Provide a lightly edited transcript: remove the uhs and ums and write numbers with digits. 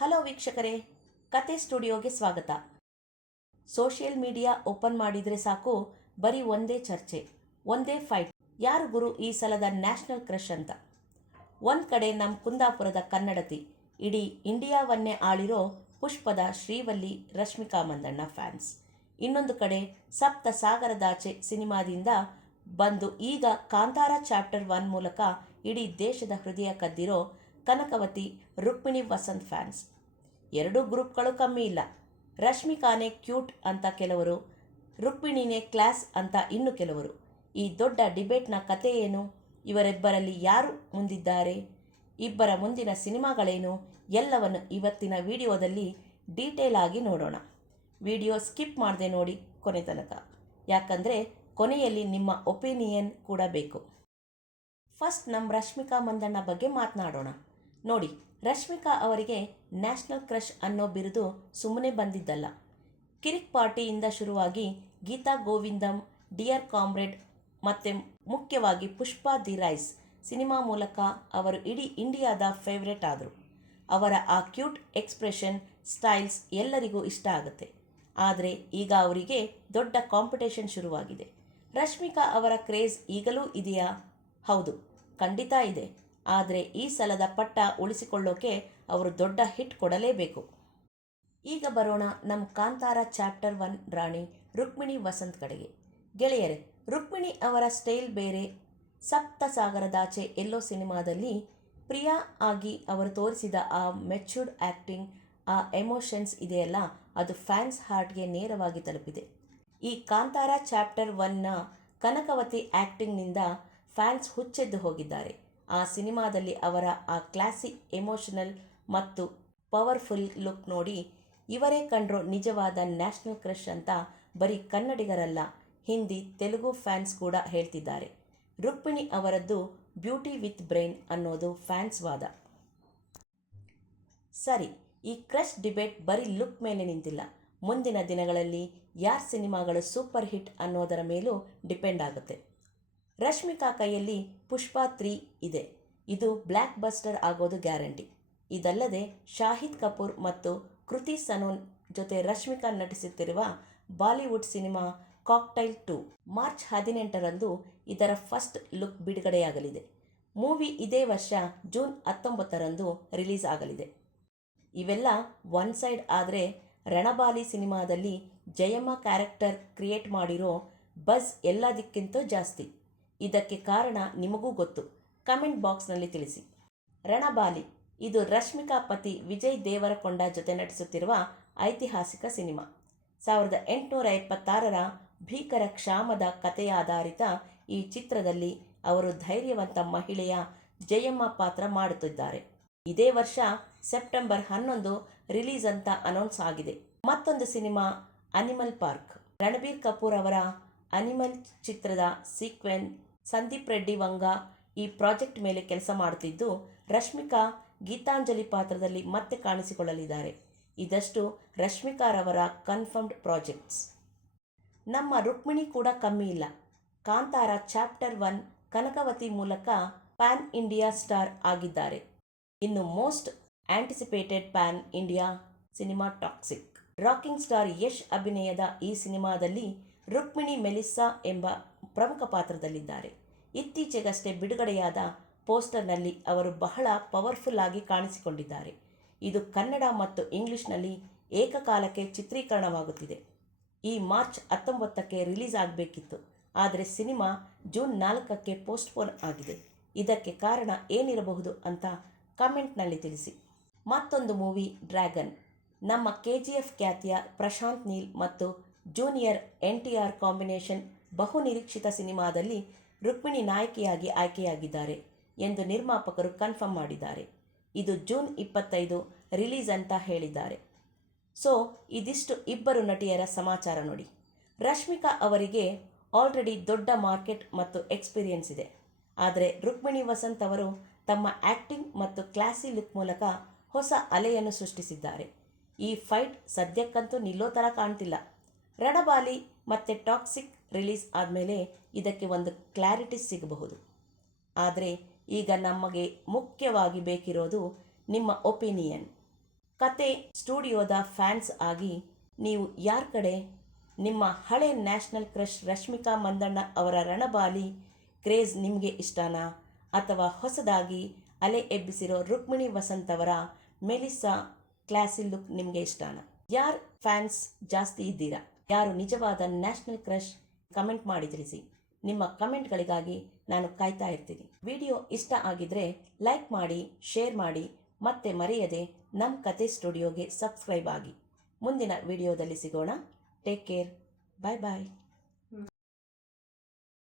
Hello ವೀಕ್ಷಕರೇ, ಕತೆ ಸ್ಟುಡಿಯೋಗೆ ಸ್ವಾಗತ. ಸೋಷಿಯಲ್ ಮೀಡಿಯಾ ಓಪನ್ ಮಾಡಿದರೆ ಸಾಕು, ಬರೀ ಒಂದೇ ಚರ್ಚೆ, ಒಂದೇ ಫೈಟ್. ಯಾರು ಗುರು ಈ ಸಲದ ನ್ಯಾಷನಲ್ ಕ್ರಶ್ ಅಂತ. ಒಂದು ಕಡೆ ನಮ್ಮ ಕುಂದಾಪುರದ ಕನ್ನಡತಿ, ಇಡೀ ಇಂಡಿಯಾವನ್ನೇ ಆಳಿರೋ ಪುಷ್ಪದ ಶ್ರೀವಲ್ಲಿ ರಶ್ಮಿಕಾ ಮಂದಣ್ಣ ಫ್ಯಾನ್ಸ್. ಇನ್ನೊಂದು ಕಡೆ ಸಪ್ತ ಸಾಗರದಾಚೆ ಸಿನಿಮಾದಿಂದ ಬಂದು ಈಗ ಕಾಂತಾರ ಚಾಪ್ಟರ್ 1 ಮೂಲಕ ಇಡೀ ದೇಶದ ಹೃದಯ ಕದ್ದಿರೋ ಕನಕವತಿ ರುಕ್ಮಿಣಿ ವಸಂತ್ ಫ್ಯಾನ್ಸ್. ಎರಡೂ ಗ್ರೂಪ್ಗಳು ಕಮ್ಮಿ ಇಲ್ಲ. ರಶ್ಮಿಕಾನೇ ಕ್ಯೂಟ್ ಅಂತ ಕೆಲವರು, ರುಕ್ಮಿಣಿನೇ ಕ್ಲಾಸ್ ಅಂತ ಇನ್ನು ಕೆಲವರು. ಈ ದೊಡ್ಡ ಡಿಬೇಟ್ನ ಕತೆ ಏನು? ಇವರಿಬ್ಬರಲ್ಲಿ ಯಾರು ಮುಂದಿದ್ದಾರೆ? ಇಬ್ಬರ ಮುಂದಿನ ಸಿನಿಮಾಗಳೇನು? ಎಲ್ಲವನ್ನು ಇವತ್ತಿನ ವಿಡಿಯೋದಲ್ಲಿ ಡೀಟೇಲ್ ಆಗಿ ನೋಡೋಣ. ವಿಡಿಯೋ ಸ್ಕಿಪ್ ಮಾಡದೆ ನೋಡಿ ಕೊನೆ ತನಕ, ಯಾಕಂದರೆ ಕೊನೆಯಲ್ಲಿ ನಿಮ್ಮ ಒಪಿನಿಯನ್ ಕೂಡ ಬೇಕು. ಫಸ್ಟ್ ನಮ್ಮ ರಶ್ಮಿಕಾ ಮಂದಣ್ಣ ಬಗ್ಗೆ ಮಾತನಾಡೋಣ. ನೋಡಿ, ರಶ್ಮಿಕಾ ಅವರಿಗೆ ನ್ಯಾಷನಲ್ ಕ್ರಶ್ ಅನ್ನೋ ಬಿರುದು ಸುಮ್ಮನೆ ಬಂದಿದ್ದಲ್ಲ. ಕಿರಿಕ್ ಪಾರ್ಟಿಯಿಂದ ಶುರುವಾಗಿ ಗೀತಾ ಗೋವಿಂದಂ, ಡಿಯರ್ ಕಾಮ್ರೇಡ್ ಮತ್ತು ಮುಖ್ಯವಾಗಿ ಪುಷ್ಪ ದಿ ರೈಸ್ ಸಿನಿಮಾ ಮೂಲಕ ಅವರು ಇಡೀ ಇಂಡಿಯಾದ ಫೇವ್ರೇಟ್ ಆದರು. ಅವರ ಆ ಕ್ಯೂಟ್ ಎಕ್ಸ್ಪ್ರೆಷನ್, ಸ್ಟೈಲ್ಸ್ ಎಲ್ಲರಿಗೂ ಇಷ್ಟ ಆಗುತ್ತೆ. ಆದರೆ ಈಗ ಅವರಿಗೆ ದೊಡ್ಡ ಕಾಂಪಿಟೇಷನ್ ಶುರುವಾಗಿದೆ. ರಶ್ಮಿಕಾ ಅವರ ಕ್ರೇಜ್ ಈಗಲೂ ಇದೆಯಾ? ಹೌದು, ಖಂಡಿತ ಇದೆ. ಆದರೆ ಈ ಸಲದ ಪಟ್ಟ ಉಳಿಸಿಕೊಳ್ಳೋಕೆ ಅವರು ದೊಡ್ಡ ಹಿಟ್ ಕೊಡಲೇಬೇಕು. ಈಗ ಬರೋಣ ನಮ್ಮ ಕಾಂತಾರ ಚಾಪ್ಟರ್ 1 ರಾಣಿ ರುಕ್ಮಿಣಿ ವಸಂತ್ ಕಡೆಗೆ. ಗೆಳೆಯರೆ, ರುಕ್ಮಿಣಿ ಅವರ ಸ್ಟೈಲ್ ಬೇರೆ. ಸಪ್ತ ಸಾಗರದಾಚೆ ಎಲ್ಲೋ ಸಿನಿಮಾದಲ್ಲಿ ಪ್ರಿಯಾ ಆಗಿ ಅವರು ತೋರಿಸಿದ ಆ ಮೆಚ್ಯೂರ್ಡ್ ಆ್ಯಕ್ಟಿಂಗ್, ಆ ಎಮೋಷನ್ಸ್ ಇದೆಯಲ್ಲ, ಅದು ಫ್ಯಾನ್ಸ್ ಹಾರ್ಟ್ಗೆ ನೇರವಾಗಿ ತಲುಪಿದೆ. ಈ ಕಾಂತಾರ ಚಾಪ್ಟರ್ 1ನ ಕನಕವತಿ ಆ್ಯಕ್ಟಿಂಗ್ನಿಂದ ಫ್ಯಾನ್ಸ್ ಹುಚ್ಚೆದ್ದು ಹೋಗಿದ್ದಾರೆ. ಆ ಸಿನಿಮಾದಲ್ಲಿ ಅವರ ಆ ಕ್ಲಾಸಿ, ಎಮೋಷನಲ್ ಮತ್ತು ಪವರ್ಫುಲ್ ಲುಕ್ ನೋಡಿ ಇವರೇ ಕಂಡ್ರೋ ನಿಜವಾದ ನ್ಯಾಷನಲ್ ಕ್ರಶ್ ಅಂತ ಬರೀ ಕನ್ನಡಿಗರಲ್ಲ, ಹಿಂದಿ, ತೆಲುಗು ಫ್ಯಾನ್ಸ್ ಕೂಡ ಹೇಳ್ತಿದ್ದಾರೆ. ರುಕ್ಮಿಣಿ ಅವರದ್ದು ಬ್ಯೂಟಿ ವಿತ್ ಬ್ರೈನ್ ಅನ್ನೋದು ಫ್ಯಾನ್ಸ್ ವಾದ. ಸರಿ, ಈ ಕ್ರಶ್ ಡಿಬೇಟ್ ಬರೀ ಲುಕ್ ಮೇಲೆ ನಿಂತಿಲ್ಲ. ಮುಂದಿನ ದಿನಗಳಲ್ಲಿ ಯಾರ ಸಿನಿಮಾಗಳು ಸೂಪರ್ ಹಿಟ್ ಅನ್ನೋದರ ಮೇಲೂ ಡಿಪೆಂಡ್ ಆಗುತ್ತೆ. ರಶ್ಮಿಕಾ ಕೈಯಲ್ಲಿ ಪುಷ್ಪ 3 ಇದೆ. ಇದು ಬ್ಲ್ಯಾಕ್ ಬಸ್ಟರ್ ಆಗೋದು ಗ್ಯಾರಂಟಿ. ಇದಲ್ಲದೆ ಶಾಹಿದ್ ಕಪೂರ್ ಮತ್ತು ಕೃತಿ ಸನೋನ್ ಜೊತೆ ರಶ್ಮಿಕಾ ನಟಿಸುತ್ತಿರುವ ಬಾಲಿವುಡ್ ಸಿನಿಮಾ ಕಾಕ್ಟೈಲ್ 2 ಮಾರ್ಚ್ 18ರಂದು ಇದರ ಫಸ್ಟ್ ಲುಕ್ ಬಿಡುಗಡೆಯಾಗಲಿದೆ. ಮೂವಿ ಇದೇ ವರ್ಷ ಜೂನ್ 19ರಂದು ರಿಲೀಸ್ ಆಗಲಿದೆ. ಇವೆಲ್ಲ ಒನ್ ಸೈಡ್ ಆದರೆ, ರಣಬಾಲಿ ಸಿನಿಮಾದಲ್ಲಿ ಜಯಮ್ಮ ಕ್ಯಾರೆಕ್ಟರ್ ಕ್ರಿಯೇಟ್ ಮಾಡಿರೋ ಬಜ್ ಎಲ್ಲದಕ್ಕಿಂತ ಜಾಸ್ತಿ. ಇದಕ್ಕೆ ಕಾರಣ ನಿಮಗೂ ಗೊತ್ತು, ಕಮೆಂಟ್ ಬಾಕ್ಸ್ನಲ್ಲಿ ತಿಳಿಸಿ. ರಣಬಾಲಿ ಇದು ರಶ್ಮಿಕಾ ಪತಿ ವಿಜಯ್ ದೇವರಕೊಂಡ ಜೊತೆ ನಟಿಸುತ್ತಿರುವ ಐತಿಹಾಸಿಕ ಸಿನಿಮಾ. 1876ರ ಭೀಕರ ಕ್ಷಾಮದ ಕಥೆಯಾಧಾರಿತ ಈ ಚಿತ್ರದಲ್ಲಿ ಅವರು ಧೈರ್ಯವಂತ ಮಹಿಳೆಯ ಜಯಮ್ಮ ಪಾತ್ರ ಮಾಡುತ್ತಿದ್ದಾರೆ. ಇದೇ ವರ್ಷ ಸೆಪ್ಟೆಂಬರ್ 11 ರಿಲೀಸ್ ಅಂತ ಅನೌನ್ಸ್ ಆಗಿದೆ. ಮತ್ತೊಂದು cinema animal park. Ranbir Kapoor ಅವರ ಅನಿಮಲ್ ಚಿತ್ರದ ಸೀಕ್ವೆಲ್ ಸಂದೀಪ್ ರೆಡ್ಡಿ ವಂಗ ಈ ಪ್ರಾಜೆಕ್ಟ್ ಮೇಲೆ ಕೆಲಸ ಮಾಡುತ್ತಿದ್ದು, ರಶ್ಮಿಕಾ ಗೀತಾಂಜಲಿ ಪಾತ್ರದಲ್ಲಿ ಮತ್ತೆ ಕಾಣಿಸಿಕೊಳ್ಳಲಿದ್ದಾರೆ. ಇದಷ್ಟು ರಶ್ಮಿಕಾರವರ ಕನ್ಫರ್ಮ್ಡ್ ಪ್ರಾಜೆಕ್ಟ್ಸ್. ನಮ್ಮ ರುಕ್ಮಿಣಿ ಕೂಡ ಕಮ್ಮಿ ಇಲ್ಲ. ಕಾಂತಾರ ಚಾಪ್ಟರ್ 1 ಕನಕವತಿ ಮೂಲಕ ಪ್ಯಾನ್ ಇಂಡಿಯಾ ಸ್ಟಾರ್ ಆಗಿದ್ದಾರೆ. ಇನ್ನು most anticipated PAN India cinema toxic. Rocking star Yash ಅಭಿನಯದ ಈ ಸಿನಿಮಾದಲ್ಲಿ ರುಕ್ಮಿಣಿ ಮೆಲಿಸಾ ಎಂಬ ಪ್ರಮುಖ ಪಾತ್ರದಲ್ಲಿದ್ದಾರೆ. ಇತ್ತೀಚೆಗಷ್ಟೇ ಬಿಡುಗಡೆಯಾದ ಪೋಸ್ಟರ್ನಲ್ಲಿ ಅವರು ಬಹಳ ಪವರ್ಫುಲ್ ಆಗಿ ಕಾಣಿಸಿಕೊಂಡಿದ್ದಾರೆ. ಇದು ಕನ್ನಡ ಮತ್ತು ಇಂಗ್ಲಿಷ್ನಲ್ಲಿ ಏಕಕಾಲಕ್ಕೆ ಚಿತ್ರೀಕರಣವಾಗುತ್ತಿದೆ. ಈ ಮಾರ್ಚ್ 19ಕ್ಕೆ ರಿಲೀಸ್ ಆಗಬೇಕಿತ್ತು, ಆದರೆ ಸಿನಿಮಾ ಜೂನ್ 4ಕ್ಕೆ ಪೋಸ್ಟ್ಪೋನ್ ಆಗಿದೆ. ಇದಕ್ಕೆ ಕಾರಣ ಏನಿರಬಹುದು ಅಂತ ಕಮೆಂಟ್ನಲ್ಲಿ ತಿಳಿಸಿ. ಮತ್ತೊಂದು ಮೂವಿ ಡ್ರ್ಯಾಗನ್. ನಮ್ಮ KGF ಖ್ಯಾತಿಯ ಪ್ರಶಾಂತ್ ನೀಲ್ ಮತ್ತು ಜೂನಿಯರ್ NTR ಕಾಂಬಿನೇಷನ್ ಬಹುನಿರೀಕ್ಷಿತ ಸಿನಿಮಾದಲ್ಲಿ ರುಕ್ಮಿಣಿ ನಾಯಕಿಯಾಗಿ ಆಯ್ಕೆಯಾಗಿದ್ದಾರೆ ಎಂದು ನಿರ್ಮಾಪಕರು ಕನ್ಫರ್ಮ್ ಮಾಡಿದ್ದಾರೆ. ಇದು ಜೂನ್ 25 ರಿಲೀಸ್ ಅಂತ ಹೇಳಿದ್ದಾರೆ. ಸೊ ಇದಿಷ್ಟು ಇಬ್ಬರು ನಟಿಯರ ಸಮಾಚಾರ ನೋಡಿ. ರಶ್ಮಿಕಾ ಅವರಿಗೆ ಆಲ್ರೆಡಿ ದೊಡ್ಡ ಮಾರ್ಕೆಟ್ ಮತ್ತು ಎಕ್ಸ್ಪೀರಿಯನ್ಸ್ ಇದೆ. ಆದರೆ ರುಕ್ಮಿಣಿ ವಸಂತ್ ಅವರು ತಮ್ಮ ಆ್ಯಕ್ಟಿಂಗ್ ಮತ್ತು ಕ್ಲಾಸಿ ಲುಕ್ ಮೂಲಕ ಹೊಸ ಅಲೆಯನ್ನು ಸೃಷ್ಟಿಸಿದ್ದಾರೆ. ಈ ಫೈಟ್ ಸದ್ಯಕ್ಕಂತೂ ನಿಲ್ಲೋ ಥರ ಕಾಣ್ತಿಲ್ಲ. ರಣಬಾಲಿ ಮತ್ತು ಟಾಕ್ಸಿಕ್ ರಿಲೀಸ್ ಆದಮೇಲೆ ಇದಕ್ಕೆ ಒಂದು ಕ್ಲಾರಿಟಿ ಸಿಗಬಹುದು. ಆದರೆ ಈಗ ನಮಗೆ ಮುಖ್ಯವಾಗಿ ಬೇಕಿರೋದು ನಿಮ್ಮ ಒಪಿನಿಯನ್. ಕತೆ ಸ್ಟುಡಿಯೋದ ಫ್ಯಾನ್ಸ್ ಆಗಿ ನೀವು ಯಾರ ಕಡೆ? ನಿಮ್ಮ ಹಳೆ ನ್ಯಾಷನಲ್ ಕ್ರಶ್ ರಶ್ಮಿಕಾ ಮಂದಣ್ಣ ಅವರ ರಣಬಾಲಿ ಕ್ರೇಜ್ ನಿಮಗೆ ಇಷ್ಟನಾ? ಅಥವಾ ಹೊಸದಾಗಿ ಅಲೆ ಎಬ್ಬಿಸಿರೋ ರುಕ್ಮಿಣಿ ವಸಂತ್ ಅವರ ಮೆಲಿಸಾ ಕ್ಲಾಸಿ ಲುಕ್ ನಿಮಗೆ ಇಷ್ಟನಾ? ಯಾರ್ ಫ್ಯಾನ್ಸ್ ಜಾಸ್ತಿ ಇದ್ದೀರಾ? ಯಾರು ನಿಜವಾದ ನ್ಯಾಷನಲ್ ಕ್ರಶ್? ಕಮೆಂಟ್ ಮಾಡಿ ತಿಳಿಸಿ. ನಿಮ್ಮ ಕಮೆಂಟ್ಗಳಿಗಾಗಿ ನಾನು ಕಾಯ್ತಾ ಇರ್ತೀನಿ. ವಿಡಿಯೋ ಇಷ್ಟ ಆಗಿದ್ರೆ ಲೈಕ್ ಮಾಡಿ, ಶೇರ್ ಮಾಡಿ, ಮತ್ತೆ ಮರೆಯದೆ ನಮ್ಮ ಕತೆ ಸ್ಟುಡಿಯೋಗೆ ಸಬ್ಸ್ಕ್ರೈಬ್ ಆಗಿ. ಮುಂದಿನ ವಿಡಿಯೋದಲ್ಲಿ ಸಿಗೋಣ. Take care. ಬಾಯ್ ಬಾಯ್.